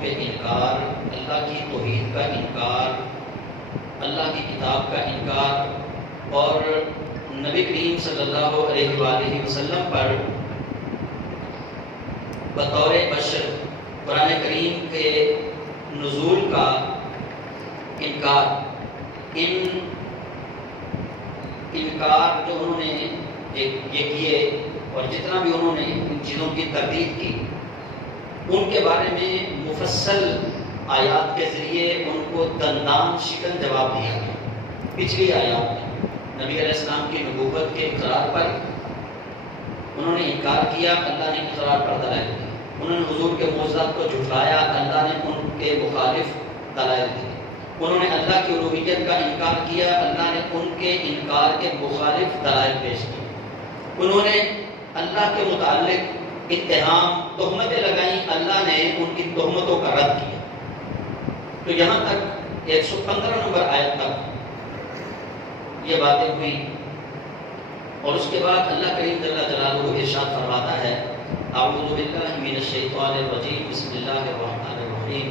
پہ انکار، اللہ کی توحید کا انکار، اللہ کی کتاب کا انکار، اور نبی کریم صلی اللہ علیہ وآلہ وسلم پر بطور بشر قرآن کریم کے نزول کا انکار، انکار جو انہوں نے یہ کیے اور جتنا بھی انہوں نے ان چیزوں کی تردید کی، ان کے بارے میں مفصل آیات کے ذریعے ان کو دندان شکن جواب دیا گیا۔ پچھلی آیات میں نبی علیہ السلام کی نبوت کے اقرار پر انہوں نے انکار کیا، اللہ نے اقرار پر دلائل دی۔ انہوں نے حضور کے معجزات کو جھٹلایا، اللہ نے ان کے مخالف دلائل دی۔ انہوں نے اللہ کی الوہیت کا انکار کیا، اللہ نے ان کے انکار کے مخالف دلائل پیش کیے۔ انہوں نے اللہ کے متعلق اتہام، تہمتیں لگائیں، اللہ نے ان کی تہمتوں کا رد کیا۔ تو یہاں تک 115 نمبر آیت تک یہ باتیں ہوئی، اور اس کے بعد اللہ کریم جل جلالہ ارشاد فرماتا ہے، اعوذ باللہ من الشیطان الرجیم، بسم اللہ الرحمن الرحیم،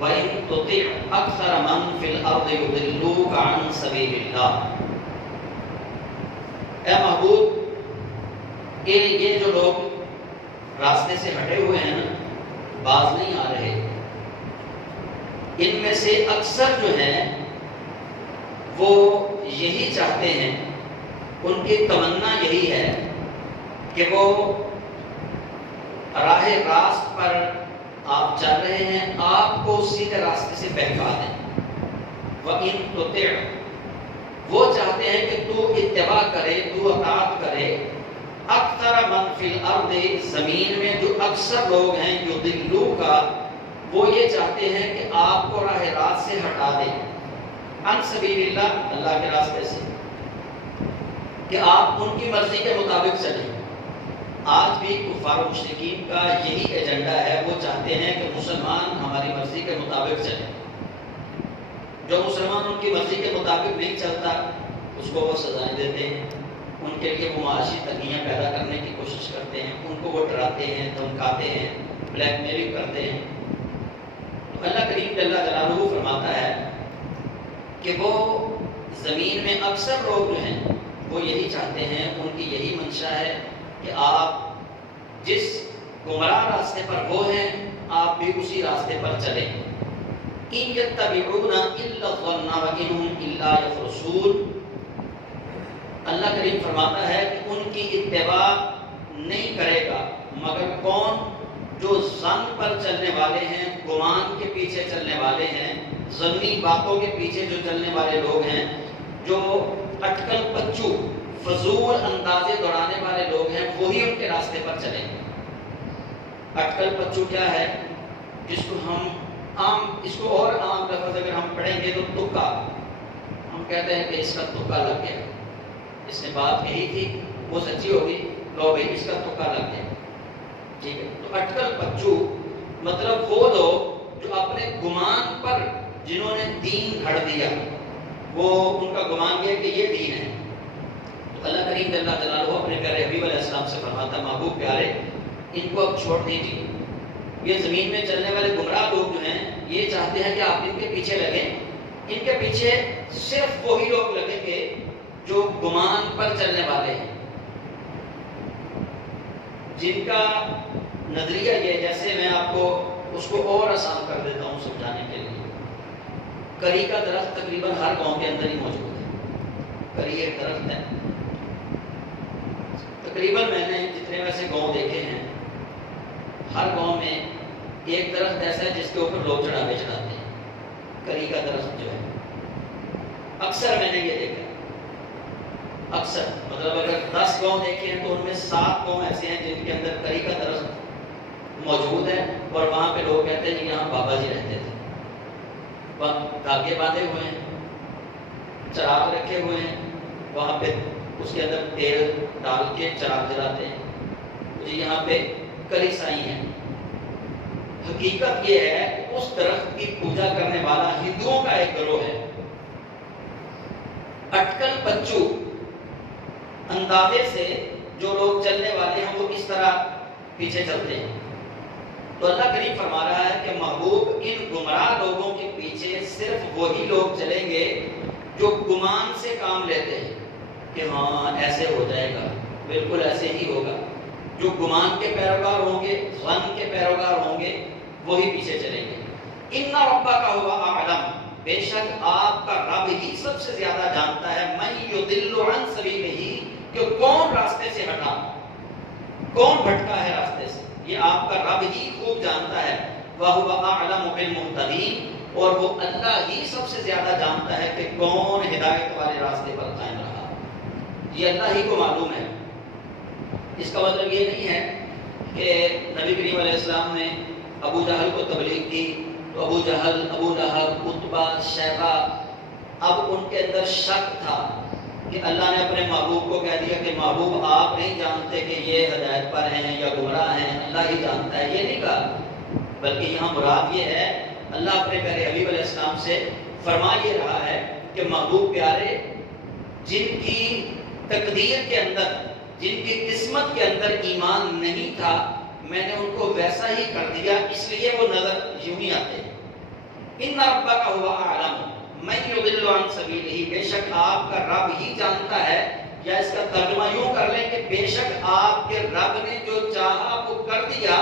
وَإِن تُطِعْ أَكْثَرَ مَن فِي الْأَرْضِ يُضِلُّوكَ عَن سَبِيلِ اللَّهِ۔ اے محبوب، یہ جو لوگ راستے سے ہٹے ہوئے ہیں نا، باز نہیں آ رہے، ان میں سے اکثر جو ہیں وہ یہی چاہتے ہیں، ان کی تمنا یہی ہے کہ وہ راہ راست پر آپ چل رہے ہیں، آپ کو سیدھے راستے سے بہکا دیں۔ وَإِن تُطِعْ، وہ چاہتے ہیں کہ تو اتباع کرے، تو اطاعت کرے، اکثر من فی الارض، زمین میں جو اکثر لوگ ہیں، یضلوک، وہ یہ چاہتے ہیں کہ آپ کو راہ راست سے ہٹا دیں، عن سبیل اللہ، اللہ کے راستے سے، کہ آپ ان کی مرضی کے مطابق چلیں۔ آج بھی کفار و مشرکین کا یہی ایجنڈا ہے، وہ چاہتے ہیں کہ مسلمان ہماری مرضی کے مطابق چلیں۔ جو مسلمان ان کی مرضی کے مطابق نہیں چلتا، اس کو وہ سزائیں دیتے ہیں، ان کے لیے وہ معاشی تنگیاں پیدا کرنے کی کوشش کرتے ہیں، ان کو وہ ڈراتے ہیں، دھمکاتے ہیں، بلیک میلنگ کرتے ہیں۔ تو اللہ کریم جل جلالہ فرماتا ہے کہ وہ زمین میں اکثر لوگ جو ہیں وہ یہی چاہتے ہیں، ان کی یہی منشا ہے کہ آپ جس گمراہ راستے پر وہ ہیں، آپ بھی اسی راستے پر چلیں۔ ان یتبعون الا الظن وانہم الا یخرصون، اللہ کریم فرماتا ہے کہ ان کی اتباع نہیں کرے گا مگر کون؟ جو ظن پر چلنے والے ہیں، گمان کے پیچھے چلنے والے ہیں، ظنی باتوں کے پیچھے جو چلنے والے لوگ ہیں، جو اٹکل پچو فضول اندازے دوڑانے والے لوگ ہیں، وہی ان کے راستے پر چلیں گے۔ اٹکل پچو کیا ہے؟ جس کو ہم اس کو اور عام لفظ اگر ہم پڑھیں گے تو تکا، ہم کہتے ہیں کہ اس کا تکا لگ گیا، اس نے بات کہی تھی، وہ سچی ہوگی، لو بھائی اس کا تکا لگ گیا، ٹھیک ہے۔ تو اٹکل پچو مطلب وہ لوگ جو اپنے گمان پر، جنہوں نے دین گھڑ دیا، وہ ان کا گمان یہ کہ یہ دین ہے۔ تو اللہ کریم جل جلالہ اپنے پیارے حبیب علیہ السلام سے فرماتا، محبوب پیارے، ان کو اب چھوڑ دیجیے۔ یہ زمین میں چلنے والے گمراہ لوگ جو ہیں، یہ چاہتے ہیں کہ آپ ان کے پیچھے لگیں، ان کے پیچھے صرف وہی لوگ لگیں گے جو گمان پر چلنے والے ہیں، جن کا نظریہ یہ، جیسے میں آپ کو اس کو اور آسان کر دیتا ہوں سمجھانے کے لیے۔ کری کا درخت تقریباً ہر گاؤں کے اندر ہی موجود ہے۔ کری ایک درخت ہے، تقریباً میں نے جتنے ویسے گاؤں دیکھے ہیں، ہر گاؤں میں ایک درخت ایسا ہے جس کے اوپر لوگ چڑھاوے چڑھاتے ہیں۔ کری کا درخت جو ہے، اکثر میں نے یہ دیکھا، اکثر مطلب اگر 10 گاؤں دیکھے ہیں تو ان میں 7 گاؤں ایسے ہیں جن کے اندر کری کا درخت موجود ہے، اور وہاں پہ لوگ کہتے ہیں کہ یہاں بابا جی رہتے تھے۔ وہاں دھاگے باندھے ہوئے ہیں، چراغ رکھے ہوئے ہیں، وہاں پہ اس کے اندر تیل ڈال کے چراغ جلاتے ہیں، جی یہاں پہ کری سائی ہیں۔ حقیقت یہ ہے کہ اس درخت کی پوجا کرنے والا ہندوؤں کا ایک گروہ ہے۔ اٹکل پچو اندازے سے جو لوگ چلنے والے ہیں وہ اس طرح پیچھے چلتے ہیں۔ تو اللہ کریم فرما رہا ہے کہ محبوب، وہی لوگ چلیں گے جو گمان سے کام لیتے ہیں کہ ہاں ایسے ہو جائے گا، بالکل ایسے ہی ہوگا. جو گمان کے پیروکار ہوں گے، ظن کے پیروکار ہوں گے، وہی پیچھے چلیں گے. ان ربک هو اعلم، بے شک آپ کا رب ہی سب سے زیادہ جانتا ہے، من یضل عن سبیلہ، کہ کون راستے سے ہٹا، کون بھٹکا ہے راستے سے، یہ آپ کا رب ہی خوب جانتا ہے. وَهُوَ أَعْلَمُ بِالْمُهْتَدِينَ، اور وہ اللہ ہی سب سے زیادہ جانتا ہے کہ کون ہدایت والے راستے پر قائم رہا. یہ اللہ ہی کو معلوم ہے. اس کا مطلب یہ نہیں ہے کہ نبی کریم علیہ السلام نے ابو جہل کو تبلیغ کی تو ابو جہل، ابو لہب، عتبہ، شیبہ، اب ان کے اندر شک تھا کہ اللہ نے اپنے محبوب کو کہہ دیا کہ محبوب آپ نہیں جانتے کہ یہ ہدایت پر ہیں یا گمراہ ہیں، اللہ ہی جانتا ہے. یہ نہیں کہا، بلکہ یہاں مراد یہ ہے، اللہ اپنے پیارے حبیب علیہ السلام سے فرما یہ رہا ہے کہ محبوب پیارے، جن کی تقدیر کے اندر، جن کی قسمت کے اندر ایمان نہیں تھا، میں نے ان کو ویسا ہی کر دیا، اس لیے وہ نظر یوں ہی آتے ہیں. ان ربک هو اعلم من یضل عن سبیلہ، بے شک آپ کا رب ہی جانتا ہے. یا اس کا ترجمہ یوں کر لیں کہ بے شک آپ کے رب نے جو چاہا وہ کر دیا،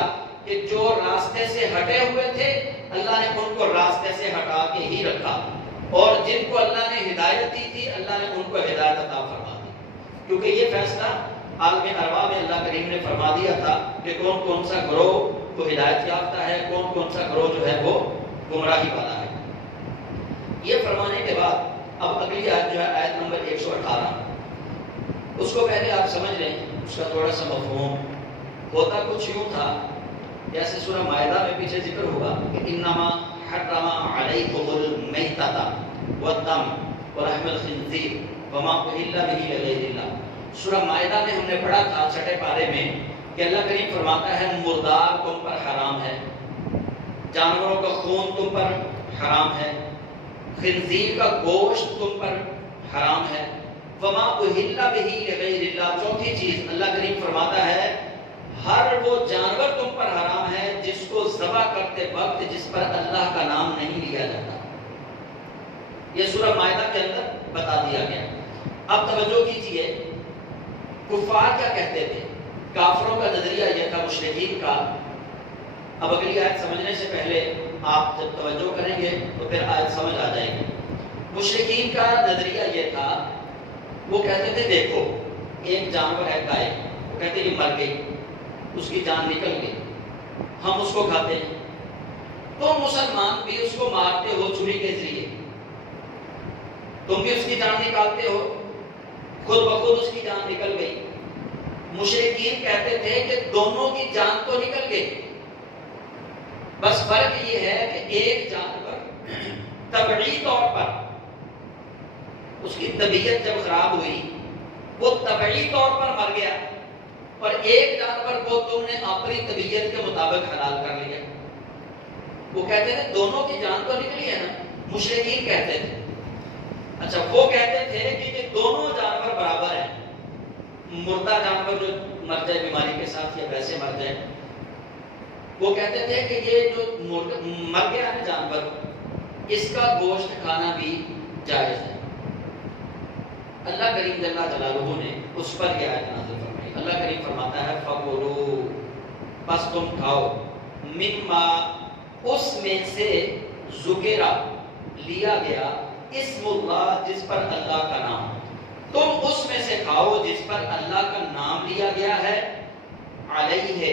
کہ جو راستے سے ہٹے ہوئے تھے اللہ نے ان کو راستے سے ہٹا کے ہی رکھا، اور جن کو اللہ نے ہدایت دی تھی اللہ نے ان کو ہدایت عطا فرما دی. کیونکہ یہ فیصلہ عالم ارواح میں اللہ کریم نے فرما دیا تھا کہ کون کون سا گروہ کو ہدایت یافتہ ہے، کون کون سا گروہ جو ہے وہ گمراہی والا ہے. یہ فرمانے کے بعد اب اگلی آیت جو ہے آیت نمبر 118، اس کو پہلے آپ سمجھ لیں، اس کا تھوڑا سا مفہوم. ہوتا کچھ یوں تھا جیسے سورہ مائدہ میں پیچھے ذکر ہوا کہ انما حرم علیکم المیتۃ والدم ولحم الخنزیر وما اہل به لغیر اللہ. سورہ مائدہ میں ہم نے پڑھا تھا چھٹے پارے میں کہ اللہ کریم فرماتا ہے مردار تم پر حرام ہے، جانوروں کا خون تم پر حرام ہے، خنزیر کا گوشت تم پر حرام ہے، وما اہل به لغیر اللہ. چوتھی چیز اللہ کریم فرماتا ہے ہر وہ جانور تم پر حرام ہے جس کو ذبح کرتے وقت جس پر اللہ کا نام نہیں لیا جاتا. یہ سورہ مائدہ کے اندر بتا دیا گیا. اب توجہ کیجئے، کفار کیا کہتے تھے، کافروں کا نظریہ یہ تھا، مشرکین کا. اب اگلی آیت سمجھنے سے پہلے آپ جب توجہ کریں گے تو پھر آیت سمجھ آ جائے گی. مشرکین کا نظریہ یہ تھا، وہ کہتے تھے دیکھو ایک جانور ہے گائے، وہ کہتے یہ مر گئی، اس کی جان نکل گئی، ہم اس کو کھاتے ہیں. تم مسلمان بھی اس کو مارتے ہو چھری کے ذریعے، تم بھی اس کی جان نکالتے ہو، خود بخود اس کی جان نکل گئی. مشرکین کہتے تھے کہ دونوں کی جان تو نکل گئی، بس فرق یہ ہے کہ ایک جانور طبعی طور پر اس کی طبیعت جب خراب ہوئی وہ طبعی طور پر مر گیا، اور ایک جانور کو تم نے اپنی طبیعت کے مطابق حلال کر لیا. وہ کہتے تھے دونوں کی جان تو نکلی ہے نا، مشرکین کہتے تھے. اچھا وہ کہتے تھے کہ یہ دونوں جانور برابر ہیں، مردہ جانور جو مر جائے بیماری کے ساتھ یا ویسے مر جائے، وہ کہتے تھے کہ یہ جو مر گیا ہے جانور اس کا گوشت کھانا بھی جائز ہے. اللہ کریم جل جلالہ نے اس پر یہ آیت نازل فرمائی. اللہ کریم فرماتا ہے فَقُولُوا، بس تم کھاؤ، مما اس میں سے ذکرہ لیا گیا، اسم اللہ جس پر اللہ کا نام، تم اس میں سے کھاؤ جس پر اللہ کا نام لیا گیا ہے، علیہ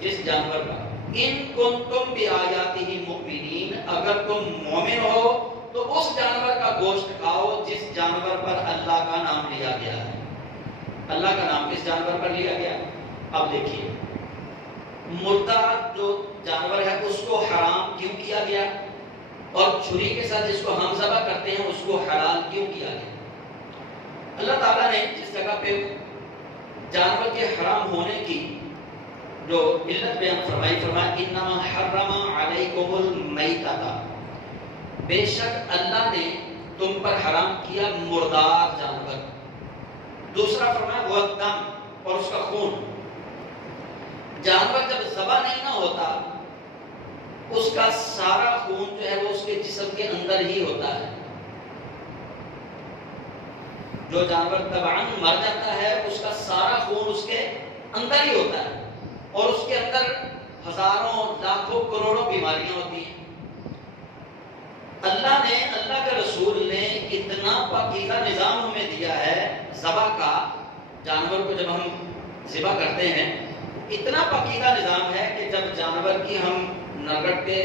جس جانور کا، ان کنتم بآیاتہ مؤمنین، اگر تم مومن ہو تو اس جانور کا گوشت کھاؤ جس جانور پر اللہ کا نام لیا گیا ہے. اللہ کا نام کس جانور پر لیا گیا؟ اب دیکھیے مردہ جو جانور ہے اس کو حرام کیوں کیا گیا، اور چھری کے ساتھ جس کو ہم ذبح کرتے ہیں اس کو حلال کیوں کیا گیا؟ اللہ تعالیٰ نے جس جگہ پہ جانور کے حرام ہونے کی جو علت بیان فرمائی، فرمایا انما حرم علیکم المیتۃ، بے شک اللہ نے تم پر حرام کیا مردار جانور. دوسرا فرمایا وہ دم، اور اس کا خون. جانور جب ذبح نہیں نہ ہوتا اس کا سارا خون جو ہے وہ اس کے جسم کے اندر ہی ہوتا ہے. جو جانور طبعاً مر جاتا ہے اس کا سارا خون اس کے اندر ہی ہوتا ہے اور اس کے اندر ہزاروں لاکھوں کروڑوں بیماریاں ہوتی ہیں. اللہ کے رسول نے اتنا پاکیزہ نظام ہمیں دیا ہے ذبح کا. جانور کو جب ہم ذبح کرتے ہیں اتنا پاکیزہ نظام ہے کہ جب جانور کی ہم نرگٹ پہ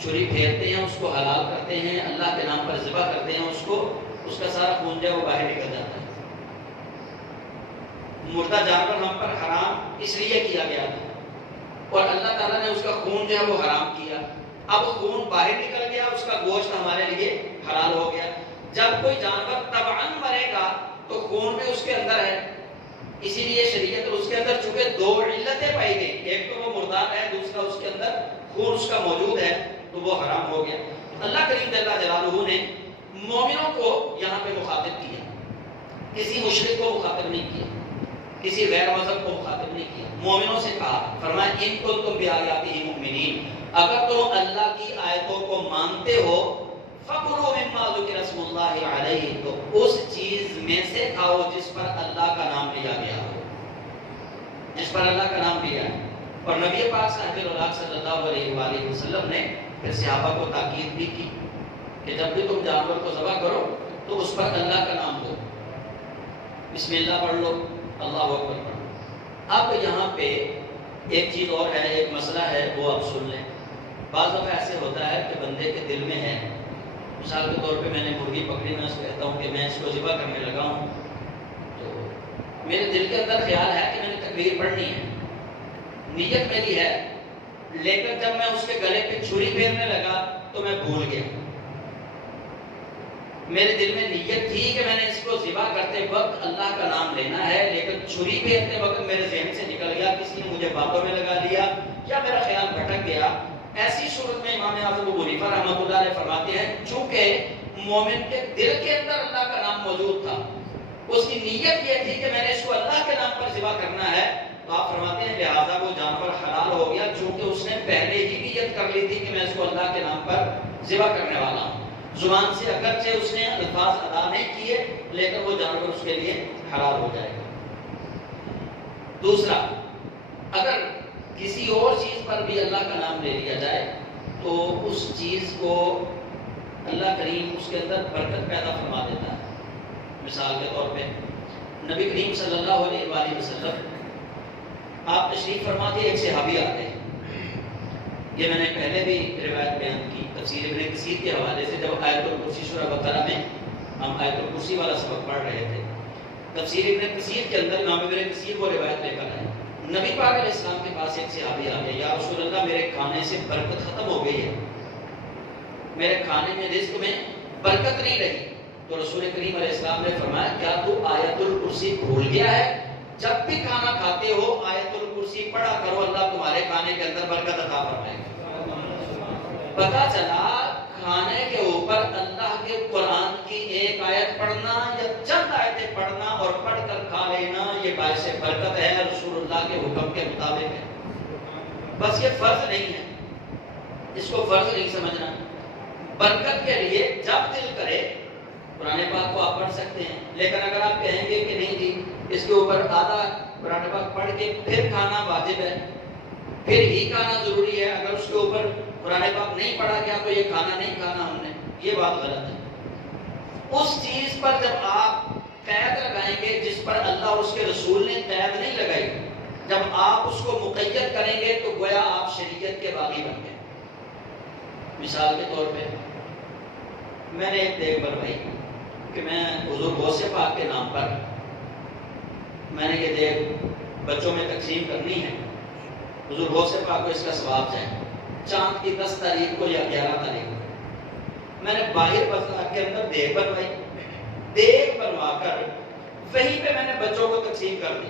چھری پھیرتے ہیں، اس کو حلال کرتے ہیں، اللہ کے نام پر ذبح کرتے ہیں، اس کا سارا خون جو ہے وہ باہر نکل جاتا ہے. مردہ جانور ہم پر حرام اس لیے کیا گیا تھا اور اللہ تعالیٰ نے اس کا خون جو ہے وہ حرام کیا. اب خون باہر نکل گیا، اس کا گوشت ہمارے لیے حلال ہو گیا. جب کوئی جانور طبعاً مرے گا تو خون بھی اس کے اندر ہے. اسی لیے شریعت اس کے اندر چونکہ دو علتیں پائی گئی، ایک تو وہ مردار ہے، دوسرا اس کے اندر خون اس کا موجود ہے، تو وہ حرام ہو گیا. اللہ کریم جل جلالہ نے مومنوں کو یہاں پہ مخاطب کیا، کسی مشرک کو مخاطب نہیں کیا، کسی غیر مذہب کو مخاطب نہیں کیا. مومنوں سے کہا، فرمایا ان کنتم بآیاتہ مؤمنین، اگر تم اللہ کی آیتوں کو مانتے ہو، فَكُلُوا مِمَّا ذُكِرَ اسْمُ اللَّهِ عَلَيْهِ، تو اس چیز میں سے کھاؤ جس پر اللہ کا نام لیا گیا ہو، جس پر اللہ کا نام لیا ہے. اور نبی پاک صاحب اللہ صلی اللہ علیہ وآلہ وسلم نے پھر صحابہ کو تاکید بھی کی کہ جب بھی تم جانور کو ذبح کرو تو اس پر اللہ کا نام لو، بسم اللہ پڑھ لو، اللہ اکبر پڑھ لو. اب یہاں پہ ایک چیز اور ہے، ایک مسئلہ ہے، وہ آپ سن لیں. بعض دفعہ ایسے ہوتا ہے کہ بندے کے دل میں ہے، مثال کے طور پہ میں نے مرغی پکڑی، میں اس کو کہتا ہوں کہ میں اس کو ذبح کرنے لگا ہوں، تو میرے دل کے اندر خیال ہے کہ میں نے تکبیر پڑھنی ہے، نیت میری ہے، لیکن جب میں اس کے گلے پہ چھری پھیرنے لگا تو میں بھول گیا. میرے دل میں نیت تھی کہ میں نے اس کو ذبح کرتے وقت اللہ کا نام لینا ہے، لیکن چھری پھیرتے وقت میرے ذہن سے نکل گیا، کسی نے مجھے باتوں میں لگا لیا یا میرا خیال بھٹک گیا. ایسی صورت میں امام اعظم ابو حنیفہ رحمۃ اللہ علیہ فرماتے ہیں چونکہ مومن کے دل کے اندر اللہ کا نام موجود تھا، اس کی نیت یہ تھی کہ میں نے اس کو اللہ کے نام پر ذبح کرنا ہے، تو آپ فرماتے ہیں لہٰذا وہ جانور حلال ہو گیا، چونکہ اس نے پہلے ہی نیت کر لی تھی کہ میں اس کو اللہ کے نام پر ذبح کرنے والا ہوں. زبان سے اگرچہ اس نے الفاظ ادا نہیں کیے لیکن وہ جانور اس کے لیے حلال ہو جائے گا. دوسرا، اگر کسی اور چیز پر بھی اللہ کا نام لے لیا جائے تو اس چیز کو اللہ کریم اس کے اندر برکت پیدا فرما دیتا ہے. مثال کے طور پہ نبی کریم صلی اللہ علیہ وآلہ وسلم آپ تشریف فرما کے ایک صحابی آتے ہیں، یہ میں نے پہلے بھی روایت بیان کی تفسیر ابن کثیر کے حوالے سے، جب آیت الکرسی سورہ بقرہ میں ہم آیت الکرسی والا سبق پڑھ رہے تھے، تفسیر ابن کثیر کے اندر امام ابن کثیر وہ روایت لے کر آئے. نبی پاک علیہ السلام کے پاس ایک صحابی آ گئے، یا رسول اللہ میرے کھانے سے برکت ختم ہو گئی ہے، میرے کھانے میں رزق میں برکت نہیں رہی. تو رسول کریم علیہ السلام نے فرمایا کیا تو آیت الکرسی بھول گیا ہے؟ جب بھی کھانا کھاتے ہو آیت الکرسی پڑھا کرو، اللہ تمہارے کھانے کے اندر برکت عطا فرمائے گا. پتا چلا کھانے کے اوپر اللہ کے قرآن کی ایک آیت پڑھنا یا چند آیتیں پڑھنا اور پڑھ کر کھا لینا یہ باعث برکت ہے، رسول اللہ کے حکم کے مطابق ہے. بس یہ فرض نہیں ہے، اس کو فرض نہیں سمجھنا. برکت کے لیے جب دل کرے قرآن پاک کو آپ پڑھ سکتے ہیں، لیکن اگر آپ کہیں گے کہ نہیں جی اس کے اوپر آدھا قرآن پاک پڑھ کے پھر کھانا واجب ہے، پھر ہی کھانا ضروری ہے، اگر اس کے اوپر قرآن پاک نہیں پڑھا گیا تو یہ کھانا نہیں کھانا ہم نے، یہ بات غلط ہے. اس چیز پر جب آپ قید لگائیں گے جس پر اللہ اور اس کے رسول نے قید نہیں لگائی، جب آپ اس کو مقید کریں گے تو گویا آپ شریعت کے باغی بن گئے. مثال کے طور پہ میں نے ایک دیگ بنوائی کہ میں حضور غوث پاک کے نام پر میں نے یہ دیگ بچوں میں تقسیم کرنی ہے، حضور غوث پاک کو اس کا ثواب جائے. چاند کی 10 تاریخ کو یا 11 تاریخ کو میں نے باہر بازار کے اندر دیگ بنوائی، دیگ بنوا کر وہیں پہ میں نے بچوں کو تقسیم کر دی.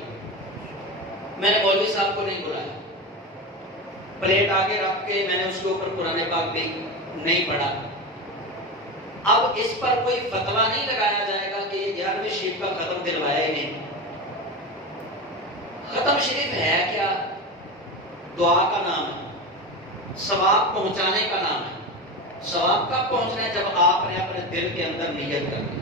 میں نے مولوی صاحب کو نہیں بلایا، پلیٹ آگے رکھ کے میں نے اس کے اوپر قرآن پاک بھی نہیں پڑھا. اب اس پر کوئی فتویٰ نہیں لگایا جائے گا کہ یہ 11ویں شریف کا ختم دلوایا ہی نہیں. ختم شریف ہے کیا؟ دعا کا نام ہے. ثواب پہنچانے کا نام ہے۔ ثواب کب پہنچنا ہے؟ جب آپ نے اپنے دل کے اندر نیت کر لی۔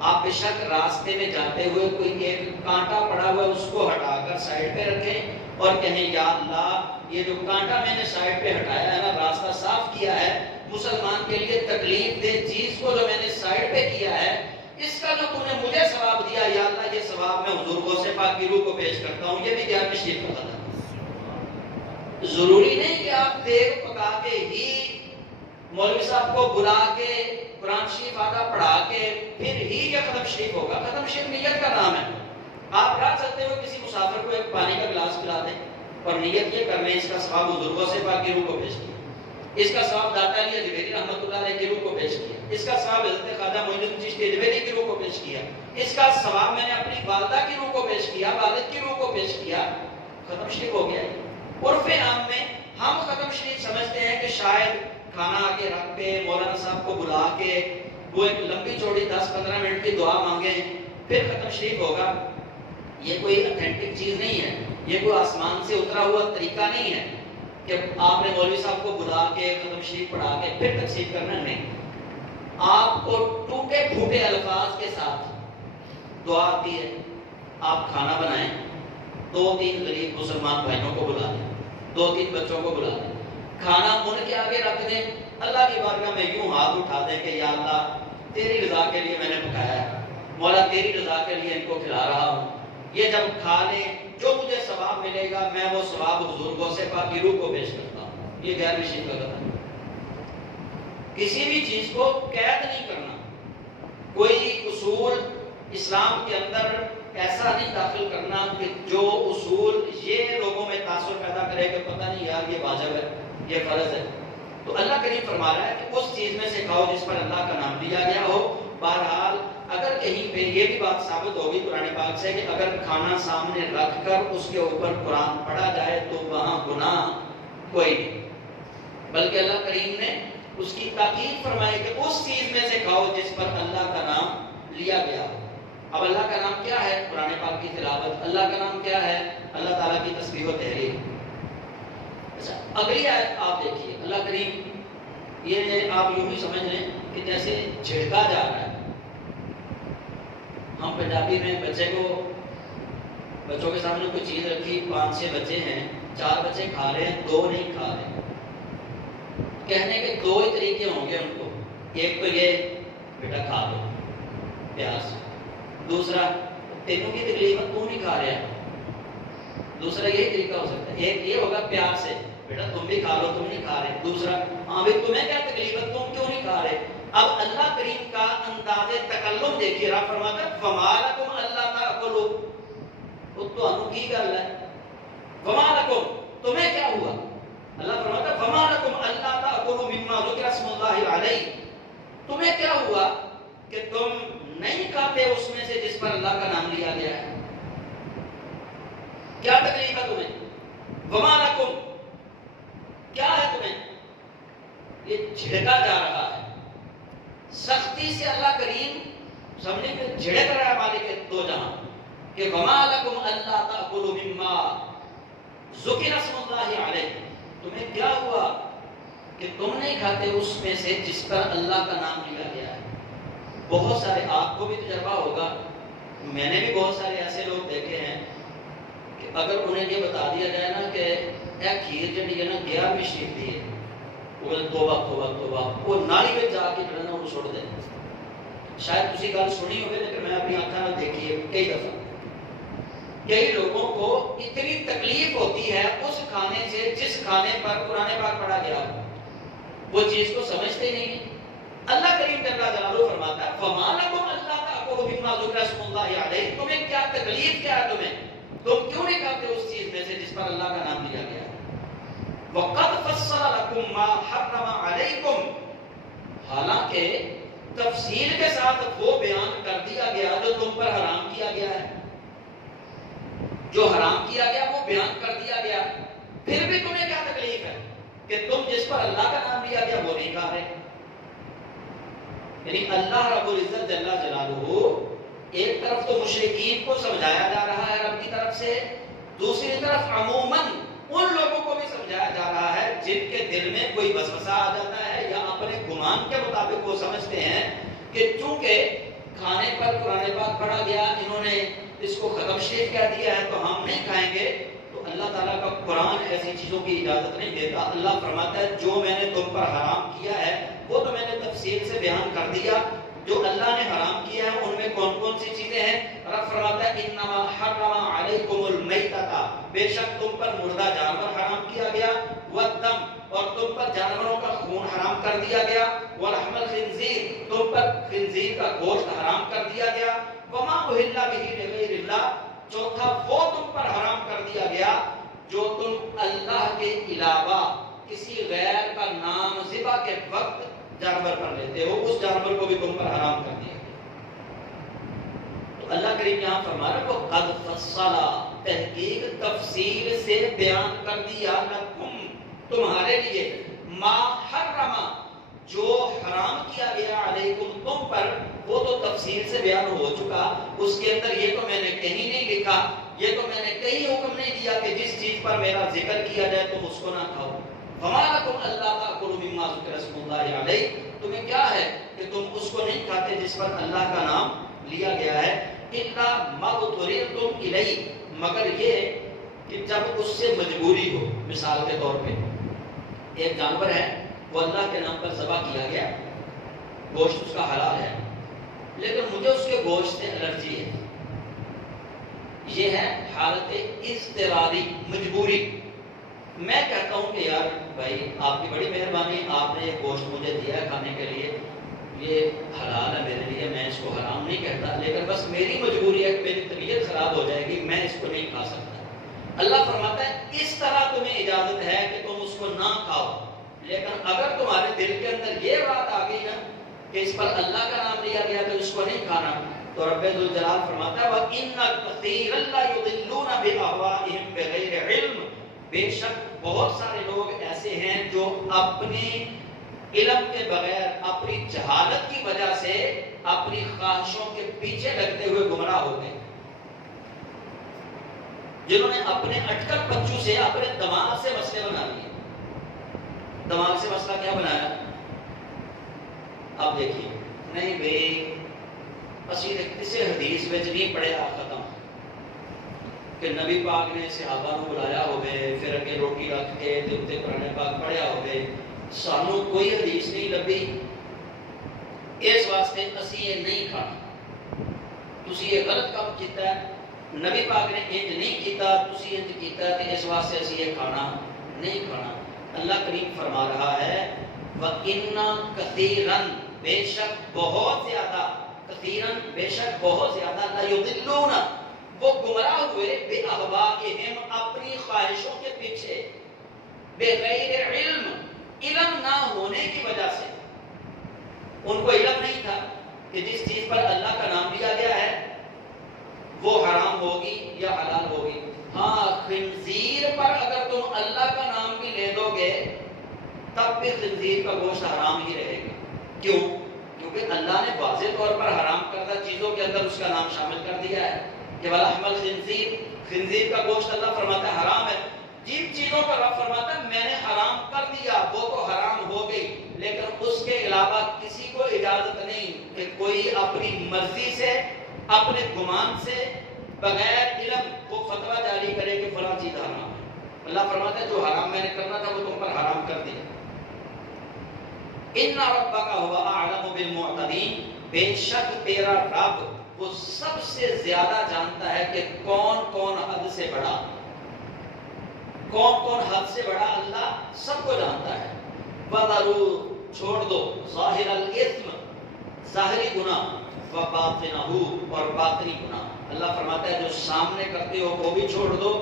آپ بے شک راستے میں جاتے ہوئے کوئی ایک کانٹا پڑا ہوا ہے اس کو ہٹا کر سائڈ پہ رکھیں اور کہیں یا اللہ یہ جو کانٹا میں نے سائڈ پہ ہٹایا ہے نا، راستہ صاف کیا ہے، مسلمان کے لیے تکلیف دہ چیز کو جو میں نے سائڈ پہ کیا ہے، اس کا جو تم نے مجھے ثواب دیا، یا اللہ یہ ثواب میں حضور غوث پاک کی روح کو پیش کرتا ہوں۔ یہ بھی غیار تشریف کا خطا ہے۔ ضروری نہیں کہ آپ دیگ پکا کے ہی مولوی صاحب کو بلا کے قرآن شریف آدھا پڑھا کے پھر ہی یہ ختم شریف ہوگا۔ ختم شریف نیت کا نام ہے۔ آپ راہ چلتے ہوئے کسی مسافر کو ایک پانی کا گلاس پلا دیں اور نیت یہ کر لیں اس کا ثواب حضور غوث پاک کی روح کو پیش کیا، اس کا ثواب داتا علی اجمیری رحمۃ اللہ علیہ کی روح کو پیش کیا، اس کا ثواب حضرت خواجہ معین الدین چشتی اجمیری کی روح کو پیش کیا، اس کا ثواب میں نے اپنی والدہ کی روح کو پیش کیا، والد کی روح کو پیش کیا۔ ختم شریف ہو گیا۔ عرف عام میں ہم ختم شریف سمجھتے ہیں کہ شاید کھانا آگے رکھ کے مولانا صاحب کو بلا کے وہ ایک لمبی چوڑی 10-15 منٹ کی دعا مانگیں پھر ختم شریف ہوگا۔ یہ کوئی اتھینٹک چیز نہیں ہے، یہ کوئی آسمان سے اترا ہوا طریقہ نہیں ہے کہ آپ نے مولوی صاحب کو بلا کے ختم شریف پڑھا کے پھر تقسیم کرنا نہیں۔ آپ کو ٹوٹے پھوٹے الفاظ کے ساتھ دعا آتی ہے، آپ کھانا بنائیں، 2-3 غریب مسلمان بھائیوں کو بلا دیں، 2-3 بچوں کو بلا دیں، کھانا ان کے آگے رکھ دیں، اللہ کی بارگاہ میں یوں ہاتھ اٹھا دیں کہ یا اللہ تیری رضا کے لیے میں نے پکایا ہے، مولا تیری رضا کے لیے ان کو کھلا رہا ہوں، یہ جب کھا لیں جو مجھے ثواب ملے گا میں وہ ثواب حضور غوث پاک کی روح کو پیش کرتا ہوں۔ یہ غیر مشین کا قدم ہے۔ کسی بھی چیز کو قید نہیں کرنا، کوئی اصول اسلام کے اندر ایسا نہیں داخل کرنا کہ جو اصول یہ لوگوں میں تاثر پیدا کرے کہ پتہ نہیں یار یہ واجب ہے، یہ فرض ہے۔ تو اللہ کریم فرما رہا ہے کہ اس چیز میں سے کھاؤ جس پر اللہ کا نام لیا گیا ہو۔ بہرحال اگر کہیں پہ یہ بھی بات ثابت ہوگی قرآن پاک سے کہ اگر کھانا سامنے رکھ کر اس کے اوپر قرآن پڑھا جائے تو وہاں گناہ کوئی نہیں، بلکہ اللہ کریم نے اس کی تاکید فرمائی کہ اس چیز میں سے کھاؤ جس پر اللہ کا نام لیا گیا ہو۔ اب اللہ کا نام کیا ہے؟ قرآن پاک کی تلاوت۔ اللہ کا نام کیا ہے؟ اللہ تعالیٰ کی تسبیح و تحلیل۔ اچھا اگلی آیت آپ دیکھیے، اللہ کریم یہ آپ یوں ہی سمجھ لیں کہ جیسے چھڑکا جا رہا ہے۔ ہم پنجابی میں بچوں کے سامنے کوئی چیز رکھی، 5-6 بچے ہیں، 4 بچے کھا رہے ہیں، 2 نہیں کھا رہے۔ کہنے کے 2 ہی طریقے ہوں گے ان کو، ایک تو یہ بیٹا کھا لو پیار سے، دوسرا تینوں کی تکلیف ہے تو نہیں کھا رہے ہیں، دوسرا یہی طریقہ ہو سکتا ہے۔ ایک یہ ہوگا پیار سے، بیٹا تم بھی کھا لو تم نہیں کھا رہے، دوسرا ہاں بھائی تمہیں کیا تکلیف ہے تم کیوں نہیں کھا رہے۔ اب اللہ کریم کا انداز تکلم دیکھیے، رب فرماتا ہے فما لکم اللہ تاکلوا، وہ تو انو کی گل ہے، فما لکم تمہیں کیا ہوا، اللہ فرماتا ہے فما لکم اللہ تاکلوا مما ذکر اسم اللہ علیہ، تمہیں کیا ہوا کہ تم نہیں کھاتے اس میں سے جس پر اللہ کا نام لیا گیا ہے، کیا تکلیف ہے تمہیں، وما لکم کیا ہے تمہیں۔ یہ جھڑکا جا رہا ہے سختی سے، اللہ کریم سمجھے کہ جھڑک رہا ہے مالک دو جہاں کہ وما لکم اللہ تاکلوا مما ذکر اسم اللہ علیہ، تمہیں کیا ہوا کہ تم نہیں کھاتے اس میں سے جس پر اللہ کا نام لیا گیا ہے۔ بہت سارے آپ کو بھی تجربہ ہوگا، میں نے بھی بہت سارے ایسے لوگ دیکھے ہیں کہ اگر انہیں یہ بتا دیا جائے نا کہ اے کھیر جڑی ہے نا 11ویں شریف دی ہے، وہ توبہ توبہ توبہ، وہ نالی میں جا کے جو ہے نا وہ چھوڑ دیں۔ شاید اسی گل سنی ہوگی لیکن میں اپنی آنکھوں نے دیکھی ہے کئی دفعہ، کئی لوگوں کو اتنی تکلیف ہوتی ہے اس کھانے سے جس کھانے پر قرآن پاک پڑھا گیا، وہ چیز کو سمجھتے نہیں۔ اللہ کریم جل جلالہ فرماتا ہے فما لکم اللہ تاکلوا مما ذکر اسم اللہ علیہ، تمہیں کیا تکلیف کیا ہے، تم کیوں نہیں کھاتے اس چیز میں سے جس پر اللہ کا نام لیا گیا ہے۔ وَقَدْ فَصَّلَ لَكُمْ مَا حَرَّمَ عَلَيْكُمْ، حالانکہ تفصیل کے ساتھ وہ بیان کر دیا گیا جو تم پر حرام کیا گیا ہے، جو حرام کیا گیا وہ بیان کر دیا گیا، پھر بھی تمہیں کیا تکلیف ہے کہ تم جس پر اللہ کا نام لیا گیا وہ نہیں کھا رہے۔ یعنی اللہ رب العزت جل جلالہ ایک طرف تو مشرکین کو سمجھایا جا رہا ہے رب کی طرف سے، دوسری طرف عموماً ان لوگوں کو بھی سمجھایا جا رہا ہے جن کے دل میں کوئی وسوسہ آ جاتا ہے یا اپنے گمان کے مطابق وہ سمجھتے ہیں کہ چونکہ کھانے پر قرآن پاک پڑھا گیا، انہوں نے اس کو ختم شریف کہہ دیا ہے تو ہم نہیں کھائیں گے. تو اللہ تعالیٰ کا قرآن ایسی چیزوں کی اجازت نہیں دیتا. اللہ فرماتا ہے جو میں نے تم پر حرام کیا ہے وہ تو میں نے تفصیل سے بیان کر دیا. جو اللہ نے حرام کیا ہے ان میں کون کون سی چیزیں ہیں؟ رب فرماتا ہے انما حرم علیکم المیتۃ، بے شک تم پر مردہ جانور حرام کیا گیا، والدم، اور تم پر جانوروں کا خون حرام کر دیا گیا، ولحم الخنزیر، تم پر خنزیر کا گوشت حرام کر دیا گیا، وما اہل بہ لغیر اللہ، چوتھا وہ تم پر حرام کر دیا گیا جو تم اللہ کے علاوہ کسی غیر کا نام ذبح کے وقت جانور پر لیتے ہو، اس جانور کو بھی تم پر حرام کر دیا گیا. تو اللہ کریم یہاں فرما رہا ہے وہ قد فصل، تحقیق تفصیل سے بیان کر دیا، لکم، تمہارے لیے، ما حرم، جو حرام کیا گیا علیکم، تم پر، وہ تو تفصیل سے بیان ہو چکا. اس کے اندر یہ تو میں نے کہیں نہیں لکھا، یہ تو میں نے کہیں حکم نہیں دیا کہ جس چیز پر میرا ذکر کیا جائے تم اس کو نہ کھاؤ. فما لکم الا تاکلوا مما ذکر اسم اللہ علیہ، تمہیں کیا ہے کہ تم اس کو نہیں کھاتے جس پر اللہ کا نام لیا گیا ہے. الا ما اضطررتم الیہ، مگر یہ کہ جب اس سے مجبوری ہو. مثال کے طور پہ ایک جانور ہے، وہ اللہ کے نام پر ذبح کیا گیا، گوشت اس کا حلال ہے، لیکن مجھے اس کے گوشت سے الرجی ہے. یہ ہے حالت اضطراری، مجبوری. میں کہتا ہوں کہ یار بھائی آپ کی بڑی مہربانی، آپ نے یہ گوشت مجھے دیا ہے کھانے کے لیے، یہ حلال ہے میرے لیے، میں اس کو حرام نہیں کہتا، لیکن بس میری مجبوری ہے کہ میری طبیعت خراب ہو جائے گی، میں اس کو نہیں کھا سکتا. اللہ فرماتا ہے اس طرح تمہیں اجازت ہے کہ تم اس کو نہ کھاؤ، لیکن اگر تمہارے دل کے اندر یہ بات آ گئی نا کہ اس پر اللہ کا نام لیا گیا تو اس کو نہیں کھانا، تو رب ذوالجلال فرماتا ہے وَإِنَّ كَثِيرًا لَّيُضِلُّونَ بِأَهْوَائِهِمْ بِغَيْرِ عِلْمٍ، بے شک بہت سارے لوگ ایسے ہیں جو اپنی علم کے بغیر، اپنی جہالت کی وجہ سے اپنی خواہشوں کے پیچھے لگتے ہوئے گمراہ ہوتے ہیں. جنہوں نے اپنے اٹکل پچو سے، اپنے دماغ سے مسئلے بنا لیے. دماغ سے مسئلہ کیا بنایا؟ اب دیکھیے، نہیں بھائی اسی کسی حدیث میں نہیں پڑھیا ختم کہ نبی پاک نے صحابہ کو بلایا ہوئے، پھر اگے روٹی رکھ کے تے قرآن پاک پڑھیا ہوئے، سانو کوئی حدیث نہیں لبھی، اس واسطے اسی یہ نہیں کھانا. تسی یہ غلط کام کیتا ہے، نبی پاک نے انج نہیں کیتا، تسی انج کیتا ہے، اس واسطے اسی یہ کھانا نہیں کھانا. اللہ کریم فرما رہا ہے وَإِنَّ كَثِيرًا، بے شک بہت زیادہ، کثیرن بے شک بہت زیادہ، لَيُضِلُّونَ، وہ گمراہ ہوئے، بِأَهْوَائِهِمْ، اپنی خواہشوں کے پیچھے، بغیر علم، علم نہ ہونے کی وجہ سے. ان کو علم نہیں تھا کہ جس چیز پر اللہ کا نام لیا گیا ہے وہ حرام ہوگی یا حلال ہوگی. ہاں خنزیر پر اگر تم اللہ کا نام بھی لے دو گے تب بھی خنزیر کا گوشت حرام ہی رہے گا. کیوں؟ کیونکہ اللہ نے واضح طور پر حرام کردہ چیزوں کے اندر اس کا نام شامل کر دیا ہے کہ وَلَحْمَ الْخِنزِيرِ، خنزیر کا گوشت اللہ فرماتا ہے حرام ہے. جن چیزوں پر رب فرماتا ہے میں نے حرام کر دیا وہ تو حرام ہو گئی، لیکن اس کے علاوہ کسی کو اجازت نہیں کہ کوئی اپنی مرضی سے، اپنے گمان سے، بغیر علم وہ فتویٰ جاری کرے کہ فلاں چیز حرام ہے. اللہ فرماتا ہے جو حرام میں نے کرنا تھا وہ تم پر حرام کر دیا. ان ربک هو اعلم بالمعتدین، بے شک تیرا رب وہ سب سے زیادہ جانتا ہے کہ کون کون حد سے بڑا، کون کون حد سے بڑا، اللہ سب کو جانتا ہے. وَذَرُوا، چھوڑ دو، ظاہر الاثم، ظاہری گناہ، وَبَاطِنَهُ، اور باطنی گناہ. اللہ فرماتا ہے جو سامنے کرتے ہو وہ بھی چھوڑ دو،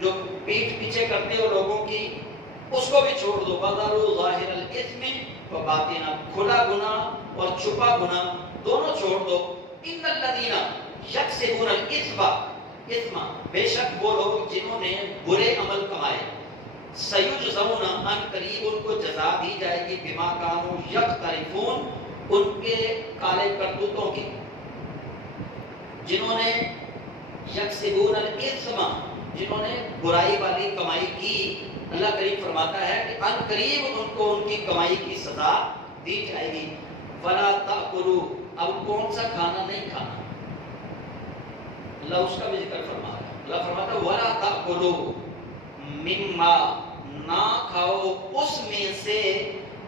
جو پیٹھ پیچھے کرتے ہو لوگوں کی اس کو بھی چھوڑ دو. وَذَرُوا ظَاهِرَ الْإِثْمِ وَبَاطِنَهُ، کھلا گناہ اور چھپا گناہ دونوں چھوڑ دو. إِنَّ الَّذِينَ يَكْسِبُونَ الْإِثْمَ، بے شک وہ لوگ جنہوں نے برے عمل کمائے، سَيُجْزَوْنَ، ان قریب ان کو جزا دی جائے گی، بِمَا كَانُوا يَقْتَرِفُونَ، ان کے کالے کرتوتوں کی. جنہوں نے یکسبون الاسم، جنہوں نے برائی والی کمائی کی، اللہ کریم فرماتا ہے کہ ان قریب ان کو ان کی کمائی کی سزا دی جائے گی۔ وَلَا تَأْكُلُوا، اب کون سا کھانا نہیں کھانا، اللہ اس کا بھی ذکر فرما رہا ہے۔ اللہ فرماتا ہے وَلَا تَأْكُلُوا مِمَّا، نہ کھاؤ اس میں سے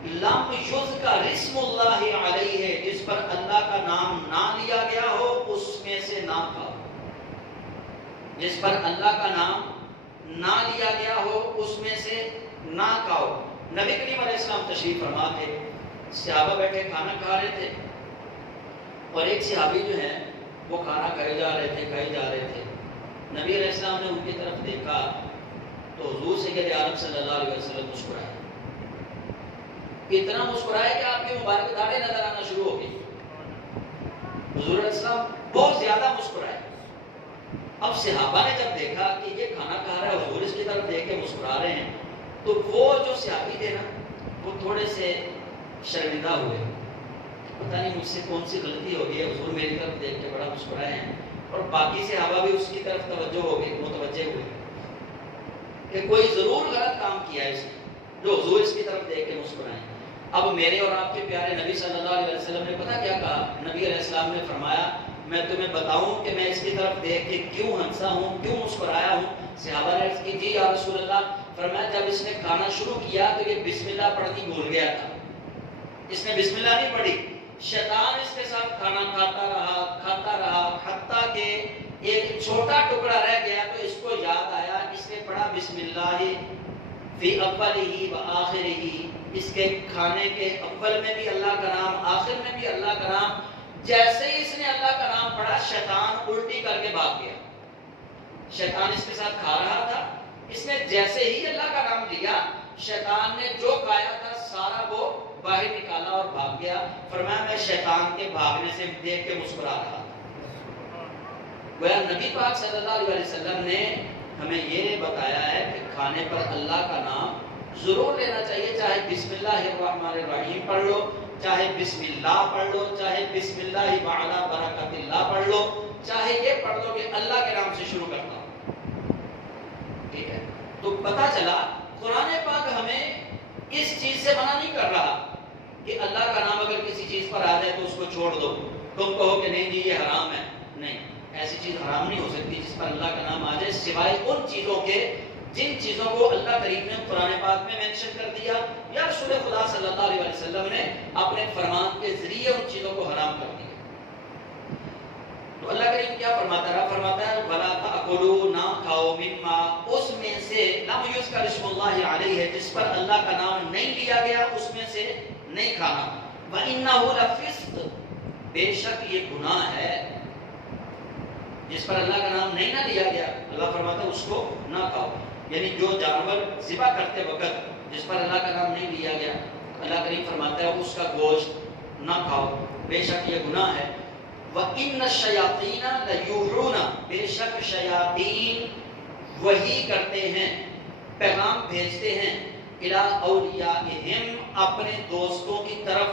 لم یذکر اسم اللہ علیہ، جس پر اللہ کا نام نہ لیا گیا ہو، اس میں سے نہ کھاؤ۔ جس پر اللہ کا نام نہ لیا گیا ہو اس میں سے نہ کھاؤ۔ نبی کریم علیہ السلام تشریف فرما تھے، صحابہ بیٹھے کھانا کھا رہے تھے، اور ایک صحابی جو ہیں وہ کھانا کھائے جا رہے تھے۔ نبی علیہ السلام نے ان کی طرف دیکھا تو حضور سید عالم صلی اللہ علیہ وسلم مسکرائے، اتنا مسکرائے کہ آپ کی مبارک داڑھیں نظر آنا شروع ہو گئی۔ حضور علیہ السلام بہت زیادہ مسکرائے۔ اب صحابہ نے جب دیکھا کہ یہ کھانا کھا رہا ہے، حضور اس کی طرف دیکھ کے مسکرا رہے ہیں، تو وہ جو صحابی تھے نا وہ تھوڑے سے شرمندہ ہوئے، پتہ نہیں مجھ سے کون سی غلطی ہو گئی ہے، حضور میری طرف دیکھ کے بڑا مسکرائے ہیں، اور باقی صحابہ بھی اس کی طرف متوجہ ہوئے کہ کوئی ضرور غلط کام کیا ہے اس نے، جو حضور اس کی طرف دیکھ کے مسکرائے۔ اب میرے اور آپ کے پیارے نبی صلی اللہ علیہ وسلم نے پتہ کیا کہا؟ نبی علیہ السلام نے فرمایا میں تمہیں بتاؤں کہ میں اس کی طرف دیکھ کے کیوں ہنسا ہوں، کیوں مسکرایا ہوں؟ صحابہ نے عرض کی جی یا رسول اللہ۔ فرمایا جب اس نے کھانا شروع کیا تو یہ بسم اللہ پڑھنی بھول گیا تھا، اس نے بسم اللہ نہیں پڑھی، شیطان اس کے ساتھ کھانا کھاتا رہا حتیٰ کہ ایک چھوٹا ٹکڑا رہ گیا تو اس کو یاد آیا، اس نے پڑھا بسم اللہ فی اولہ و آخرہ، اس کے کھانے کے اول میں بھی اللہ کا نام، آخر میں بھی اللہ کا نام۔ جیسے ہی اس نے اللہ کا نام پڑھا شیطان الٹی کر کے بھاگ گیا۔ شیطان اس کے ساتھ کھا رہا تھا، اس نے جیسے ہی اللہ کا نام لیا شیطان نے جو کھایا تھا سارا وہ باہر نکالا اور بھاگ گیا۔ فرمایا میں شیطان کے بھاگنے سے دیکھ کے مسکرا رہا تھا۔ گویا نبی پاک صلی اللہ علیہ وسلم نے ہمیں یہ بتایا ہے کہ کھانے پر اللہ کا نام ضرور لینا چاہیے، چاہے بسم اللہ الرحمن الرحیم پڑھ لو، چاہے بسم اللہ پڑھ لو، چاہے بسم اللہ وعلی برکت اللہ پڑھ لو، چاہے یہ پڑھ لو کہ اللہ کے نام سے شروع کرتا ہوں۔ ٹھیک ہے، تو پتہ چلا قرآن پاک ہمیں اس چیز سے منع نہیں کر رہا کہ اللہ کا نام اگر کسی چیز پر آ جائے تو اس کو چھوڑ دو، تم کہو کہ نہیں جی یہ حرام ہے۔ نہیں، ایسی چیز حرام نہیں ہو سکتی جس پر اللہ کا نام آ جائے، سوائے ان چیزوں کے جن چیزوں کو اللہ کریم نے قرآن پاک میں مینشن کر دیا یا رسول خدا صلی اللہ علیہ وسلم نے اپنے فرمان کے ذریعے ان چیزوں کو حرام کر دیا۔ تو اللہ کریم کیا فرماتا ہے؟ فرماتا ہے وَلَا تَأْكُلُوا، نہ کھاؤ، مِمَّا، اس میں سے لَمْ يُذْكَرِ اسْمُ اللَّهِ عَلَيْهِ، جس پر اللہ کا نام نہیں لیا گیا اس میں سے نہیں کھانا۔ وَإِنَّهُ لَفِسْقٌ، بے شک یہ گناہ ہے۔ جس پر اللہ کا نام نہیں نہ لیا گیا اللہ فرماتا ہے اس کو نہ کھاؤ، یعنی جو جانور ذبح کرتے وقت جس پر اللہ کا نام نہیں لیا گیا اللہ کریم فرماتا ہے اس کا گوشت نہ کھاؤ، بے شک یہ گناہ ہے۔ وَإِنَّ الشَّيَاطِينَ لَيُوحُونَ، بے شک شیاطین وحی کرتے ہیں، پیغام بھیجتے ہیں، إِلَىٰ أَوْلِيَائِهِمْ، اپنے دوستوں کی طرف۔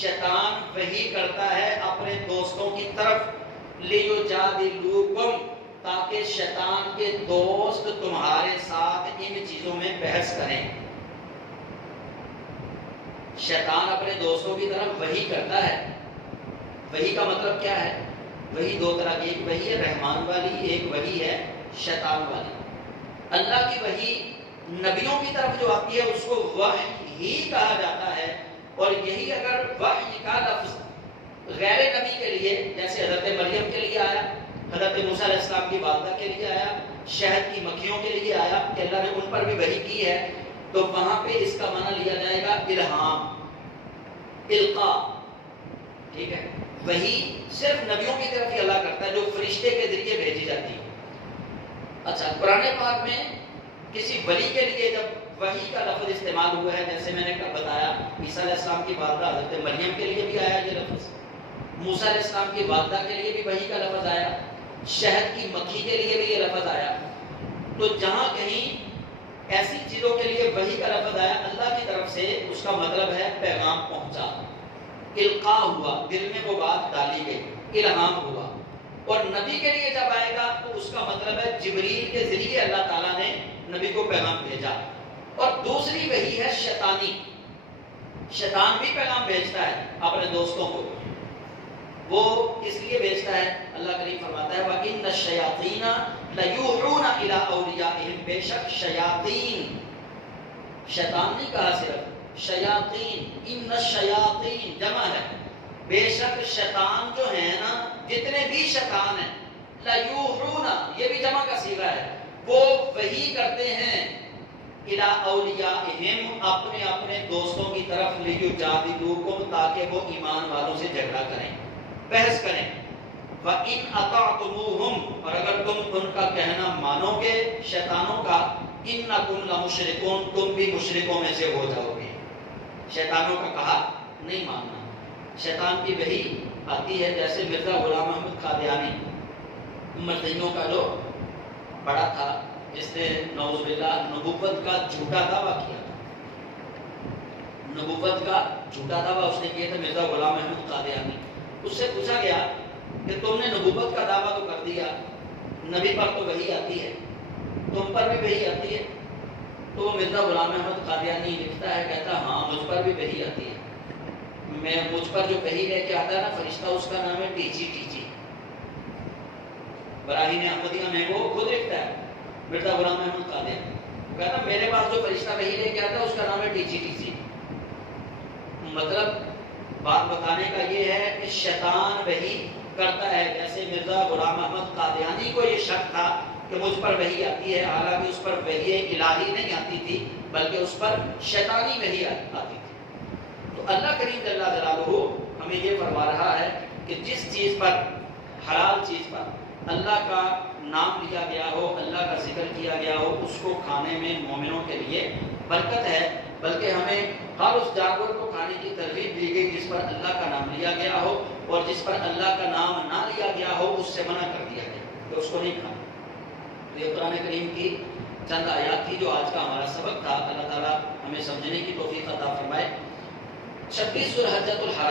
شیطان وحی کرتا ہے اپنے دوستوں کی طرف، لِيُجَادِلُوكُمْ، تاکہ شیطان کے دوست تمہارے ساتھ ان چیزوں میں بحث کریں۔ شیطان اپنے دوستوں کی طرف وحی کرتا ہے۔ وحی کا مطلب کیا ہے؟ وحی دو طرح کی، ایک وحی ہے رحمان والی، ایک وحی ہے شیطان والی۔ اللہ کی وحی نبیوں کی طرف جو آتی ہے اس کو وحی ہی کہا جاتا ہے، اور یہی اگر وحی کا لفظ غیر نبی کے لیے جیسے حضرت مریم کے لیے آیا، حضرت موسیٰ علیہ السلام کی والدہ کے لیے آیا، شہد کی مکھیوں کے لیے آیا کہ اللہ نے ان پر بھی وحی کی ہے، تو وہاں پہ اس کا معنی لیا جائے گا الہام، القاء۔ ٹھیک ہے، وحی صرف نبیوں کی طرف ہی اللہ کرتا ہے جو فرشتے کے ذریعے بھیجی جاتی ہے۔ اچھا، قرآن پاک میں کسی ولی کے لیے جب وحی کا لفظ استعمال ہوا ہے، جیسے میں نے بتایا عیسیٰ علیہ السلام کی والدہ حضرت مریم کے لیے بھی آیا یہ لفظ، موسیٰ علیہ السلام کی والدہ کے لیے بھی وحی کا لفظ آیا، شہد کی مکھی کے لیے بھی یہ لفظ آیا۔ تو جہاں کہیں ایسی چیزوں کے لیے وحی کا لفظ آیا اللہ کی طرف سے، اس کا مطلب ہے پیغام پہنچا، القاء ہوا، دل میں وہ بات ڈالی گئی، الہام ہوا۔ اور نبی کے لیے جب آئے گا تو اس کا مطلب ہے جبریل کے ذریعے اللہ تعالیٰ نے نبی کو پیغام بھیجا. اور دوسری وہی ہے شیطانی. شیطان بھی پیغام بھیجتا ہے اپنے دوستوں کو. وہ اس لیے بھیجتا ہے, اللہ کریم فرماتا ہے وَإِنَّ الشَّيَاطِينَ لَيُوحُونَ إِلَىٰ أَوْلِيَائِهِمْ, بے شک شیاطین, شیطان نہیں کہا صرف, شیاطین, ان الشیاطین جمع ہے, بے شک شیطان جو ہیں نا, جتنے بھی شیطان ہیں, لَيُوحُونَ یہ بھی جمع کا صیغہ ہے, وہ وحی کرتے ہیں اِلَىٰ أَوْلِيَائِهِمْ اپنے اپنے دوستوں کی طرف, لِيُجَادِلُوكُمْ تاکہ وہ ایمان والوں سے جھگڑا کریں, بحث کریں. وَإِنْ أَطَعْتُمُوهُمْ اور اگر تم ان کا کہنا مانو گے شیطانوں کا, إِنَّكُمْ لَمُشْرِكُونَ تم بھی مشرکوں میں سے ہو جاؤ گے. شیطانوں کا کہا نہیں ماننا. شیطان کی وحی آتی ہے جیسے مرزا غلام احمد قادیانی مرزائیوں کا جو بڑا تھا, جس نے نعوذ باللہ نبوت کا جھوٹا دعویٰ کیا تھا. نبوت کا جھوٹا دعویٰ اس نے کیا تھا مرزا غلام احمد قادیانی. اس سے پوچھا گیا کہ تم نے نبوت کا دعویٰ تو کر دیا, نبی پر تو وحی آتی ہے, تم پر بھی وحی آتی ہے؟ تو وہ مرزا غلام احمد قادیانی لکھتا ہے, کہتا ہاں مجھ پر بھی وحی آتی ہے. مجھ پر جو وحی لے کے آتا ہے نا فرشتہ, اس کا نام ہے ٹیچی. ٹیچی براہین احمدیہ میں وہ خود لکھتا ہے مرزا غلام احمد قادیانی, کہتا میرے پاس جو فرشتہ وحی لے کے آتا ہے اس کا نام ہے ٹیچی. ٹیچی مطلب بات بتانے کا یہ ہے کہ شیطان وحی کرتا ہے. جیسے مرزا غلام احمد قادیانی کو یہ شک تھا کہ مجھ پر وحی آتی ہے, حالانکہ اس پر وحی الہی نہیں آتی تھی بلکہ اس پر شیطانی وحی آتی تھی. تو اللہ کریم جل جلالہ ہمیں یہ فرما رہا ہے کہ جس چیز پر, حلال چیز پر اللہ کا نام لیا گیا ہو, اللہ کا ذکر کیا گیا ہو, اس کو کھانے میں مومنوں کے لیے برکت ہے. بلکہ ہمیں ہر اس جانور کو کھانے کی ترغیب دی گئی جس پر اللہ کا نام لیا گیا ہو, اور جس پر اللہ کا نام نہ لیا گیا ہو اس سے منع کر دیا گیا کہ اس کو نہیں کھانا. تو یہ قرآن کریم کی چند آیات تھی جو آج کا ہمارا سبق تھا. اللہ تعالیٰ ہمیں سمجھنے کی توفیق عطا فرمائے. 26 سورہ حجۃ الحرام